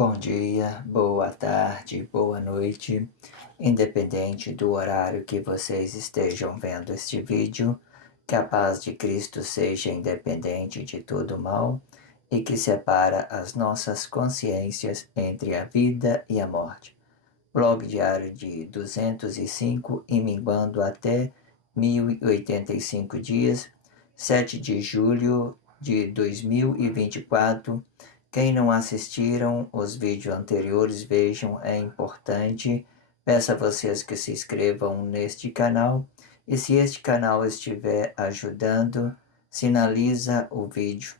Bom dia, boa tarde, boa noite, independente do horário que vocês estejam vendo este vídeo, que a paz de Cristo seja independente de todo mal e que separa as nossas consciências entre a vida e a morte. Blog diário de 205 e minguando até 1085 dias, 7 de julho de 2024. Quem não assistiram os vídeos anteriores, vejam, é importante. Peço a vocês que se inscrevam neste canal. E se este canal estiver ajudando, sinaliza o vídeo.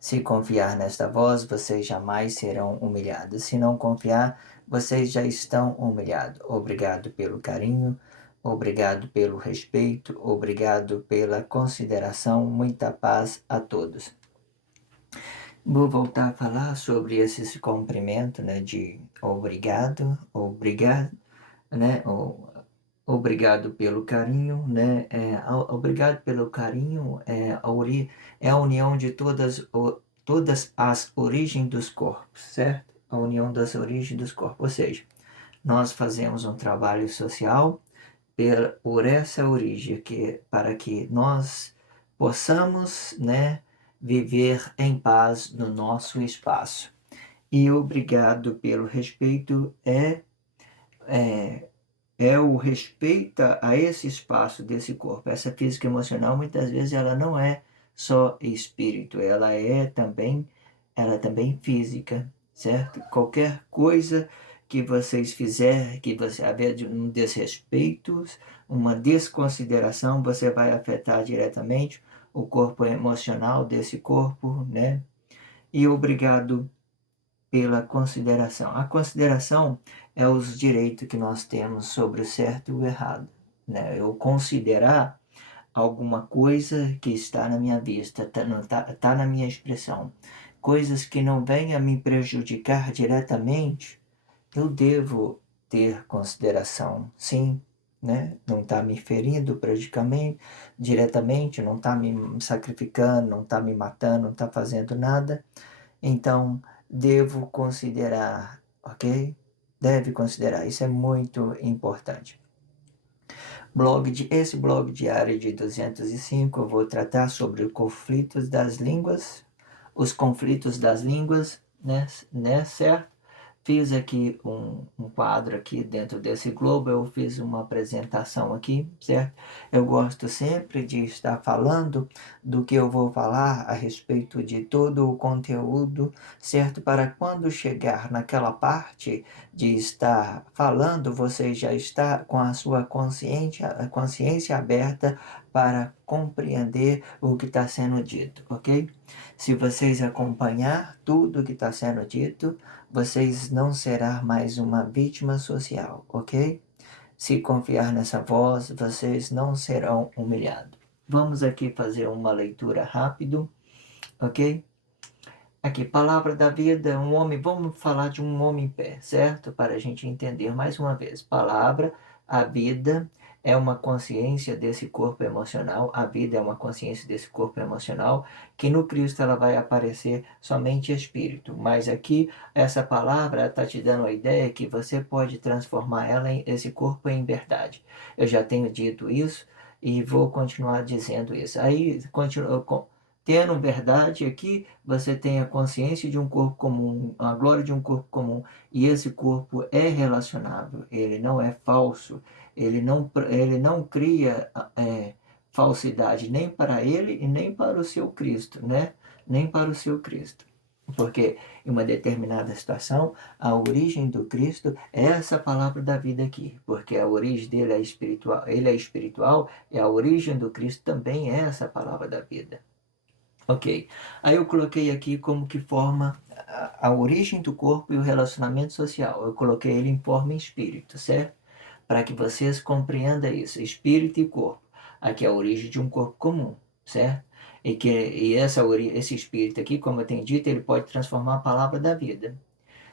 Se confiar nesta voz, vocês jamais serão humilhados. Se não confiar, vocês já estão humilhados. Obrigado pelo carinho, obrigado pelo respeito, obrigado pela consideração. Muita paz a todos. Vou voltar a falar sobre esse cumprimento, né, de obrigado, né, obrigado pelo carinho, né, obrigado pelo carinho é a união de todas as origens dos corpos, certo? A união das origens dos corpos, ou seja, nós fazemos um trabalho social por essa origem, para que nós possamos, né, viver em paz no nosso espaço. E obrigado pelo respeito é, é o respeito a esse espaço desse corpo. Essa física emocional, muitas vezes, ela não é só espírito, ela também física, certo? Qualquer coisa que vocês fizerem, que você haver um desrespeito, uma desconsideração, você vai afetar diretamente o corpo emocional desse corpo, né? E obrigado pela consideração. A consideração é os direitos que nós temos sobre o certo e o errado, né? Eu considerar alguma coisa que está na minha vista, tá na minha expressão, coisas que não venham a me prejudicar diretamente, eu devo ter consideração, sim, né? Não está me ferindo praticamente, diretamente, não está me sacrificando, não está me matando, não está fazendo nada, então devo considerar, ok? Deve considerar, isso é muito importante. Esse blog diário de 205 eu vou tratar sobre os conflitos das línguas, né, certo? Fiz aqui um quadro aqui dentro desse globo, eu fiz uma apresentação aqui, certo? Eu gosto sempre de estar falando do que eu vou falar a respeito de todo o conteúdo, certo? Para quando chegar naquela parte de estar falando, você já está com a sua consciência aberta para compreender o que está sendo dito, ok? Se vocês acompanhar tudo o que está sendo dito, vocês não serão mais uma vítima social, ok? Se confiar nessa voz, vocês não serão humilhados. Vamos aqui fazer uma leitura rápido, ok? Aqui, palavra da vida, um homem, vamos falar de um homem em pé, certo? Para a gente entender mais uma vez. Palavra, a vida é uma consciência desse corpo emocional, a vida é uma consciência desse corpo emocional, que no Cristo ela vai aparecer somente espírito. Mas aqui, essa palavra está te dando a ideia que você pode transformar esse corpo em verdade. Eu já tenho dito isso e vou continuar dizendo isso. Aí, continua. Tendo verdade aqui, você tem a consciência de um corpo comum, a glória de um corpo comum, e esse corpo é relacionável, ele não é falso, ele não cria falsidade nem para ele e nem para o seu Cristo, né? Nem para o seu Cristo. Porque em uma determinada situação, a origem do Cristo é essa palavra da vida aqui, porque a origem dele é espiritual, ele é espiritual, e a origem do Cristo também é essa palavra da vida. Ok, aí eu coloquei aqui como que forma a origem do corpo e o relacionamento social. Eu coloquei ele em forma em espírito, certo? Para que vocês compreendam isso, espírito e corpo. Aqui é a origem de um corpo comum, certo? Esse espírito aqui, como eu tenho dito, ele pode transformar a palavra da vida.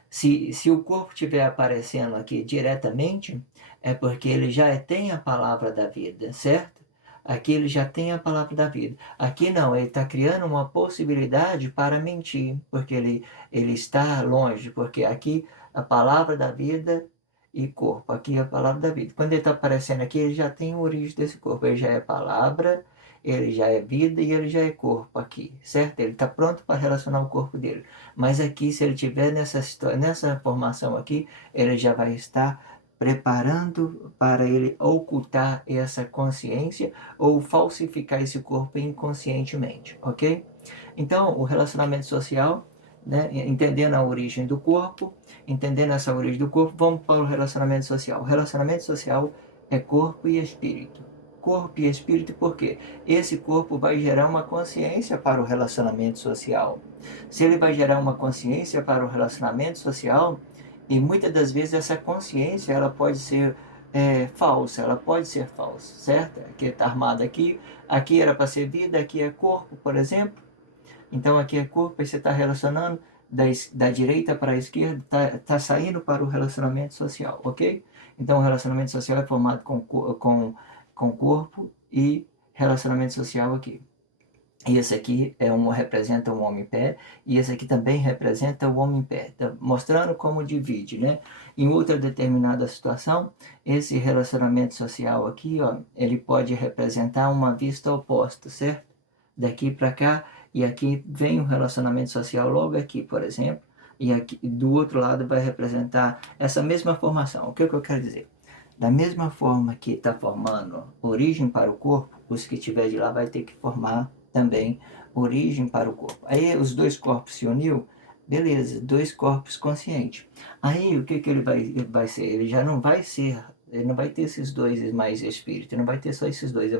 Se o corpo estiver aparecendo aqui diretamente, é porque ele já tem a palavra da vida, certo? Aqui ele já tem a palavra da vida. Aqui não, ele está criando uma possibilidade para mentir, porque ele está longe, porque aqui a palavra da vida e corpo, aqui é a palavra da vida. Quando ele está aparecendo aqui, ele já tem a origem desse corpo, ele já é palavra, ele já é vida e ele já é corpo aqui, certo? Ele está pronto para relacionar o corpo dele. Mas aqui, se ele tiver nessa formação aqui, ele já vai estar preparando para ele ocultar essa consciência ou falsificar esse corpo inconscientemente, ok? Então, o relacionamento social, né, entendendo a origem do corpo, entendendo essa origem do corpo, vamos para o relacionamento social. O relacionamento social é corpo e espírito. Corpo e espírito, por quê? Esse corpo vai gerar uma consciência para o relacionamento social. Se ele vai gerar uma consciência para o relacionamento social, e muitas das vezes essa consciência ela pode ser falsa, ela pode ser falsa, certo? Aqui está armada aqui era para ser vida, aqui é corpo, por exemplo. Então aqui é corpo, e você está relacionando da direita para a esquerda, está saindo para o relacionamento social, ok? Então o relacionamento social é formado com corpo e relacionamento social aqui. E esse aqui representa um homem em pé, e esse aqui também representa o homem em pé, tá mostrando como divide, né? Em outra determinada situação, esse relacionamento social aqui, ó, ele pode representar uma vista oposta, certo? Daqui para cá, e aqui vem um relacionamento social logo aqui, por exemplo, e aqui do outro lado vai representar essa mesma formação. O que eu quero dizer? Da mesma forma que está formando origem para o corpo, os que tiver de lá vai ter que formar também origem para o corpo. Aí os dois corpos se uniu, beleza, dois corpos conscientes. Aí o que ele vai ser? Ele já não vai ser, ele não vai ter esses dois mais espírito, não vai ter só esses dois,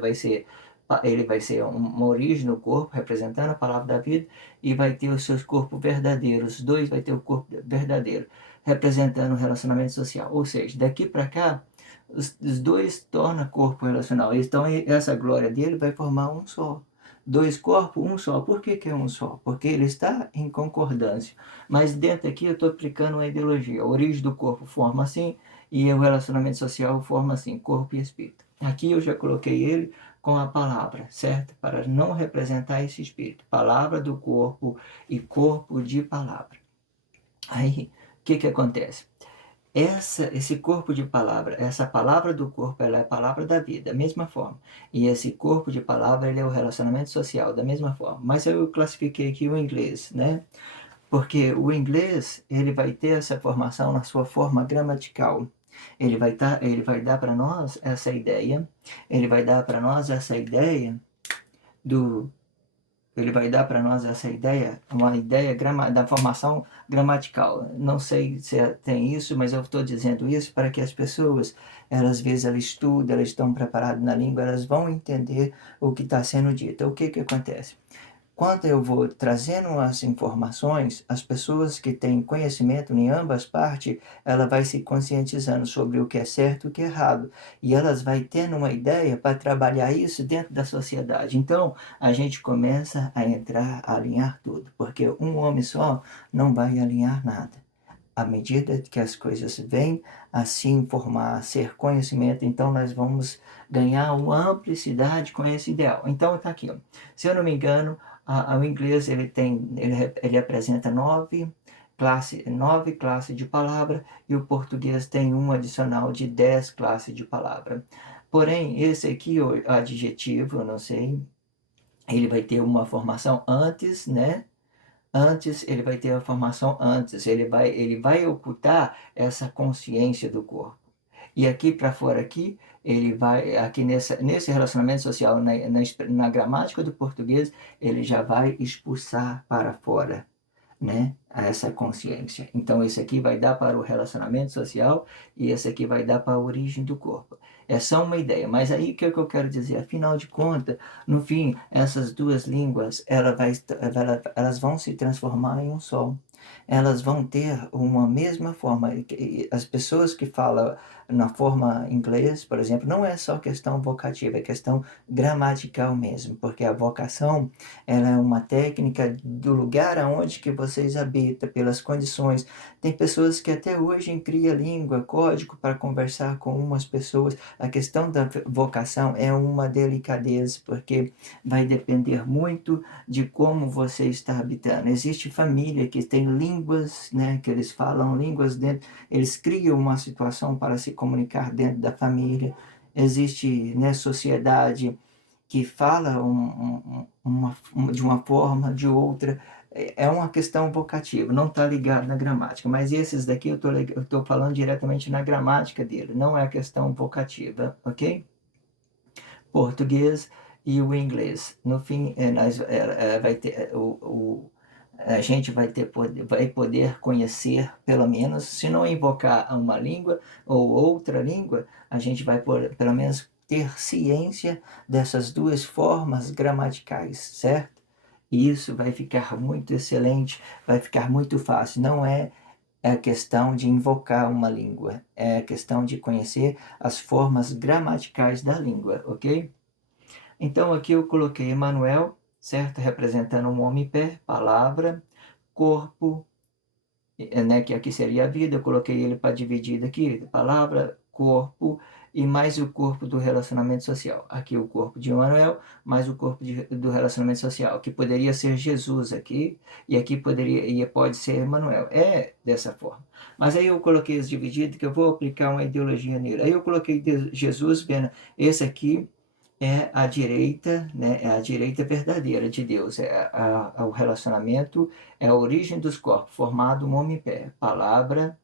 ele vai ser uma origem no corpo, representando a palavra da vida, e vai ter os seus corpos verdadeiros, os dois vai ter o corpo verdadeiro, representando o relacionamento social. Ou seja, daqui para cá, os dois tornam corpo relacional. Então, essa glória dele vai formar um só. Dois corpos, um só. Por que é um só? Porque ele está em concordância. Mas dentro aqui eu estou aplicando uma ideologia. A origem do corpo forma assim e o relacionamento social forma assim, corpo e espírito. Aqui eu já coloquei ele com a palavra, certo? Para não representar esse espírito. Palavra do corpo e corpo de palavra. Aí, o que acontece? Esse corpo de palavra, essa palavra do corpo, ela é a palavra da vida, da mesma forma. E esse corpo de palavra, ele é o relacionamento social, da mesma forma. Mas eu classifiquei aqui o inglês, né? Porque o inglês, ele vai ter essa formação na sua forma gramatical. Ele vai dar para nós essa ideia, ele vai dar para nós essa ideia do ele vai dar para nós essa ideia, uma ideia da formação gramatical. Não sei se tem isso, mas eu estou dizendo isso para que as pessoas, elas, às vezes, elas estudam, elas estão preparadas na língua, elas vão entender o que está sendo dito. O que acontece? Quando eu vou trazendo as informações, as pessoas que têm conhecimento em ambas partes, ela vai se conscientizando sobre o que é certo e o que é errado. E elas vai tendo uma ideia para trabalhar isso dentro da sociedade. Então, a gente começa a entrar, a alinhar tudo, porque um homem só não vai alinhar nada. À medida que as coisas vêm a se informar, a ser conhecimento, então nós vamos ganhar uma amplicidade com esse ideal. Então está aqui, ó. Se eu não me engano, o inglês ele apresenta nove classes de palavra e o português tem um adicional de 10 classes de palavra. Porém, esse aqui, o adjetivo, eu não sei, ele vai ter uma formação antes, né? Antes, ele vai ter a formação antes, ele vai ocultar essa consciência do corpo. E aqui para fora aqui, ele vai, aqui nesse relacionamento social, na gramática do português, ele já vai expulsar para fora, né, essa consciência. Então, esse aqui vai dar para o relacionamento social e esse aqui vai dar para a origem do corpo. É só uma ideia, mas aí o que eu quero dizer? Afinal de contas, no fim, essas duas línguas, elas vão se transformar em um só. elas vão ter uma mesma forma. E as pessoas que falam na forma inglês, por exemplo, não é só questão vocativa, é questão gramatical mesmo, porque a vocação, ela é uma técnica do lugar aonde que vocês habitam, pelas condições. Tem pessoas que até hoje criam língua, código para conversar com umas pessoas. A questão da vocação é uma delicadeza, porque vai depender muito de como você está habitando. Existe família que tem línguas, né, que eles falam línguas dentro, eles criam uma situação para se comunicar dentro da família. Existe, né, sociedade que fala de uma forma, de outra. É uma questão vocativa, não está ligado na gramática. Mas esses daqui eu estou falando diretamente na gramática dele, não é a questão vocativa, ok? Português e o inglês. No fim, vai ter, a gente vai poder conhecer, pelo menos, se não invocar uma língua ou outra língua, a gente vai pelo menos ter ciência dessas duas formas gramaticais, certo? E isso vai ficar muito excelente, vai ficar muito fácil. Não é a questão de invocar uma língua, é a questão de conhecer as formas gramaticais da língua, ok? Então aqui eu coloquei Emmanuel, certo? Representando um homem pé, palavra, corpo, né? Que aqui seria a vida. Eu coloquei ele para dividir daqui, palavra, corpo e mais o corpo do relacionamento social. Aqui o corpo de Emmanuel, mais o corpo do relacionamento social, que poderia ser Jesus aqui, e aqui pode ser Emmanuel. É dessa forma. Mas aí eu coloquei os divididos, que eu vou aplicar uma ideologia nele. Aí eu coloquei Jesus vendo esse aqui é a direita, né? É a direita verdadeira de Deus. O relacionamento é a origem dos corpos, formado um homem pé. Palavra,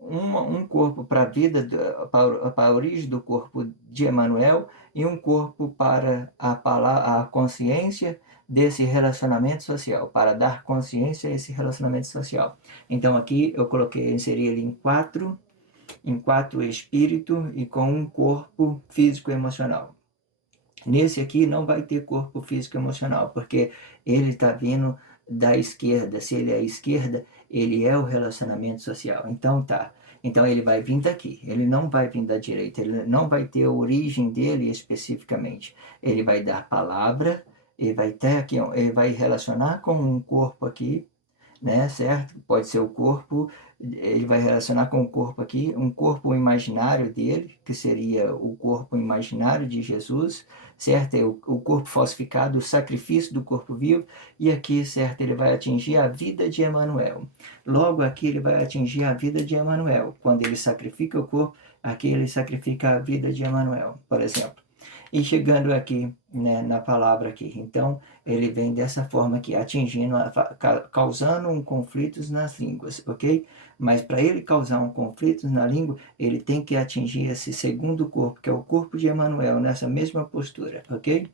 um corpo para a vida, para a origem do corpo de Emmanuel e um corpo para a consciência desse relacionamento social, para dar consciência a esse relacionamento social. Então aqui eu coloquei, inseri ele em quatro espírito e com um corpo físico e emocional. Nesse aqui não vai ter corpo físico e emocional, porque ele está vindo da esquerda. Se ele é a esquerda, ele é o relacionamento social. Então tá. Então ele vai vir daqui. Ele não vai vir da direita. Ele não vai ter a origem dele especificamente. Ele vai dar palavra. Ele vai ter aqui, ele vai relacionar com um corpo aqui, né, certo? Pode ser o corpo, ele vai relacionar com o corpo aqui, um corpo imaginário dele, que seria o corpo imaginário de Jesus, certo? É o corpo falsificado, o sacrifício do corpo vivo, e aqui, certo, ele vai atingir a vida de Emmanuel. Logo aqui ele vai atingir a vida de Emmanuel. Quando ele sacrifica o corpo, aqui ele sacrifica a vida de Emmanuel, por exemplo. E chegando aqui, né, na palavra aqui, então ele vem dessa forma aqui, atingindo, causando um conflito nas línguas, ok? Mas para ele causar um conflito na língua, ele tem que atingir esse segundo corpo, que é o corpo de Emmanuel, nessa mesma postura, ok?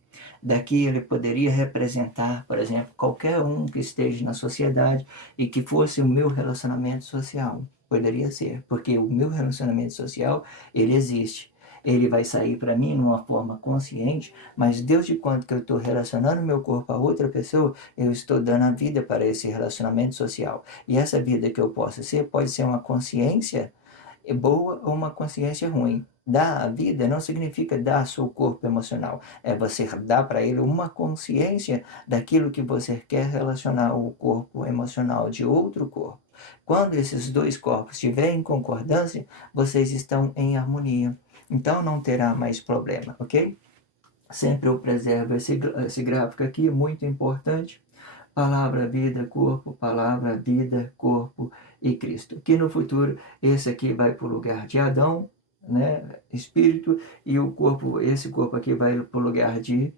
Daqui ele poderia representar, por exemplo, qualquer um que esteja na sociedade e que fosse o meu relacionamento social. Poderia ser, porque o meu relacionamento social, ele existe. Ele vai sair para mim numa forma consciente, mas Deus de quanto que eu estou relacionando meu corpo a outra pessoa, eu estou dando a vida para esse relacionamento social. E essa vida que eu posso ser, pode ser uma consciência boa ou uma consciência ruim. Dar a vida não significa dar seu corpo emocional, é você dar para ele uma consciência daquilo que você quer relacionar o corpo emocional de outro corpo. Quando esses dois corpos estiverem em concordância, vocês estão em harmonia. Então não terá mais problema, ok? Sempre eu preservo esse gráfico aqui, muito importante. Palavra, vida, corpo, palavra, vida, corpo e Cristo. Que no futuro esse aqui vai para o lugar de Adão, né, espírito, e o corpo, esse corpo aqui vai para o lugar de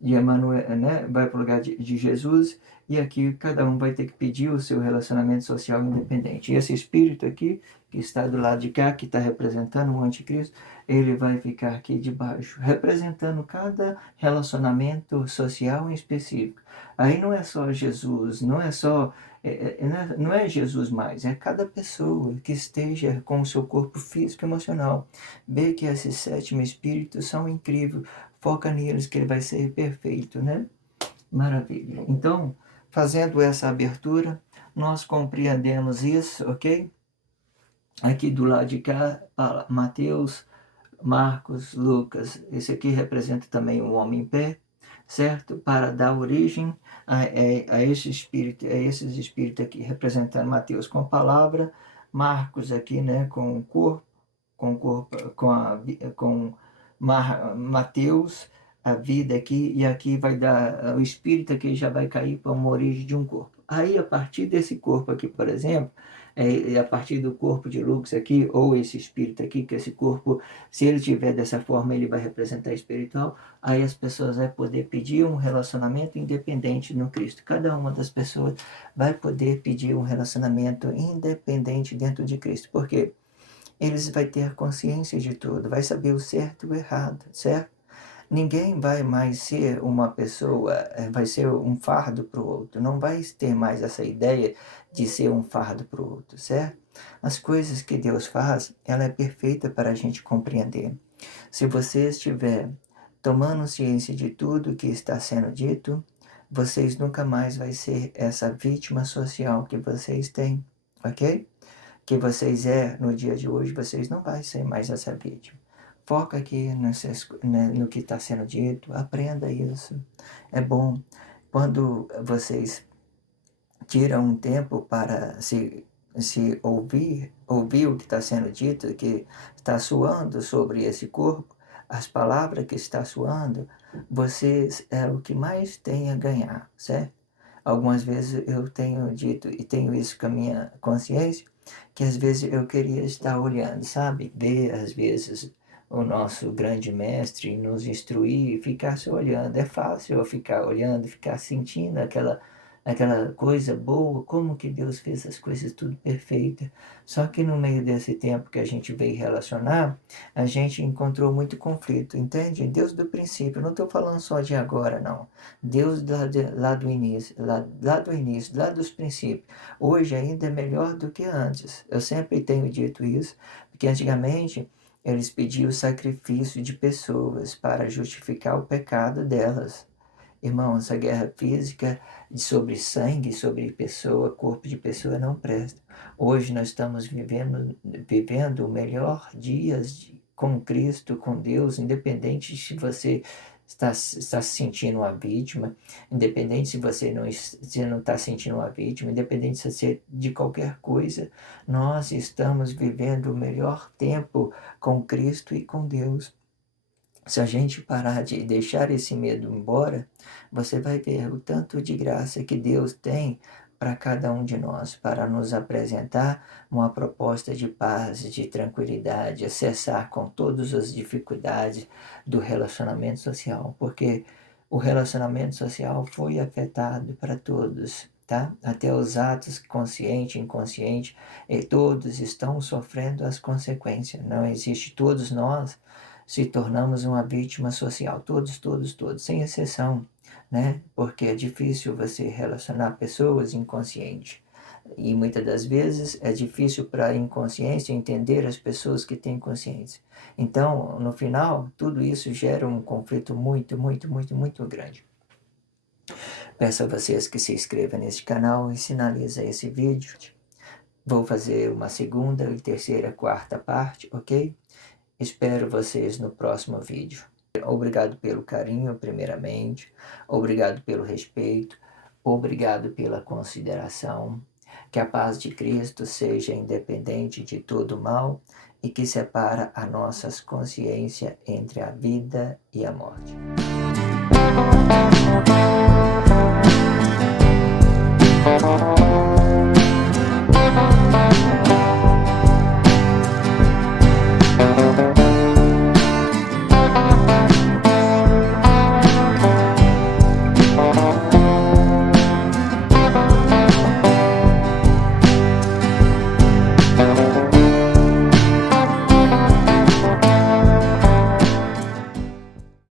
Emmanuel, né, vai para o lugar de Jesus, e aqui cada um vai ter que pedir o seu relacionamento social independente. E esse espírito aqui, que está do lado de cá, que está representando o anticristo, ele vai ficar aqui de baixo, representando cada relacionamento social em específico. Aí não é só Jesus, não é só não é Jesus mais, é cada pessoa que esteja com o seu corpo físico e emocional. Vê que esses sétimo espíritos são incríveis, foca neles que ele vai ser perfeito, né? Maravilha. Então, fazendo essa abertura, nós compreendemos isso, ok? Aqui do lado de cá, Mateus, Marcos, Lucas. Esse aqui representa também o homem em pé, certo? Para dar origem a esses espíritos aqui, representando Mateus com a palavra, Marcos aqui, né, com o corpo, com Mateus, a vida aqui, e aqui vai dar, o espírito aqui já vai cair para uma origem de um corpo. Aí, a partir desse corpo aqui, por exemplo, a partir do corpo de Lucas aqui, ou esse espírito aqui, que esse corpo, se ele tiver dessa forma, ele vai representar espiritual, aí as pessoas vão poder pedir um relacionamento independente no Cristo. Cada uma das pessoas vai poder pedir um relacionamento independente dentro de Cristo. Por quê? Eles vai ter consciência de tudo, vai saber o certo e o errado, certo? Ninguém vai mais ser uma pessoa, vai ser um fardo para o outro, não vai ter mais essa ideia de ser um fardo para o outro, certo? As coisas que Deus faz, ela é perfeita para a gente compreender. Se você estiver tomando ciência de tudo que está sendo dito, vocês nunca mais vai ser essa vítima social que vocês têm, ok? Que vocês no dia de hoje, vocês não vai ser mais essa vítima. Foca aqui no que está sendo dito, aprenda isso. É bom quando vocês tiram um tempo para se ouvir o que está sendo dito, que está soando sobre esse corpo, as palavras que está soando, vocês é o que mais tem a ganhar, certo? Algumas vezes eu tenho dito, e tenho isso com a minha consciência, que às vezes eu queria estar olhando, sabe? Ver, às vezes, o nosso grande mestre nos instruir e ficar só olhando. É fácil eu ficar olhando, ficar sentindo aquela coisa boa, como que Deus fez as coisas tudo perfeita. Só que no meio desse tempo que a gente veio relacionar, a gente encontrou muito conflito, entende? Deus do princípio, não estou falando só de agora, não. Deus lá do início, lá dos princípios. Hoje ainda é melhor do que antes. Eu sempre tenho dito isso, porque antigamente eles pediam o sacrifício de pessoas para justificar o pecado delas. Irmãos, a guerra física sobre sangue, sobre pessoa, corpo de pessoa não presta. Hoje nós estamos vivendo o melhor dias com Cristo, com Deus, independente se você está se sentindo uma vítima, independente se você não está sentindo uma vítima, independente se você de qualquer coisa, nós estamos vivendo o melhor tempo com Cristo e com Deus. Se a gente parar de deixar esse medo embora, você vai ver o tanto de graça que Deus tem para cada um de nós, para nos apresentar uma proposta de paz, de tranquilidade, acessar com todas as dificuldades do relacionamento social, porque o relacionamento social foi afetado para todos, tá? Até os atos consciente e inconsciente, e todos estão sofrendo as consequências. Não existe, todos nós se tornamos uma vítima social, todos, sem exceção, né? Porque é difícil você relacionar pessoas inconscientes. E muitas das vezes é difícil para a inconsciência entender as pessoas que têm consciência. Então, no final, tudo isso gera um conflito muito grande. Peço a vocês que se inscrevam neste canal e sinalizem esse vídeo. Vou fazer uma segunda e terceira, quarta parte, ok? Espero vocês no próximo vídeo. Obrigado pelo carinho, primeiramente. Obrigado pelo respeito. Obrigado pela consideração. Que a paz de Cristo seja independente de todo mal e que separa a nossa consciência entre a vida e a morte.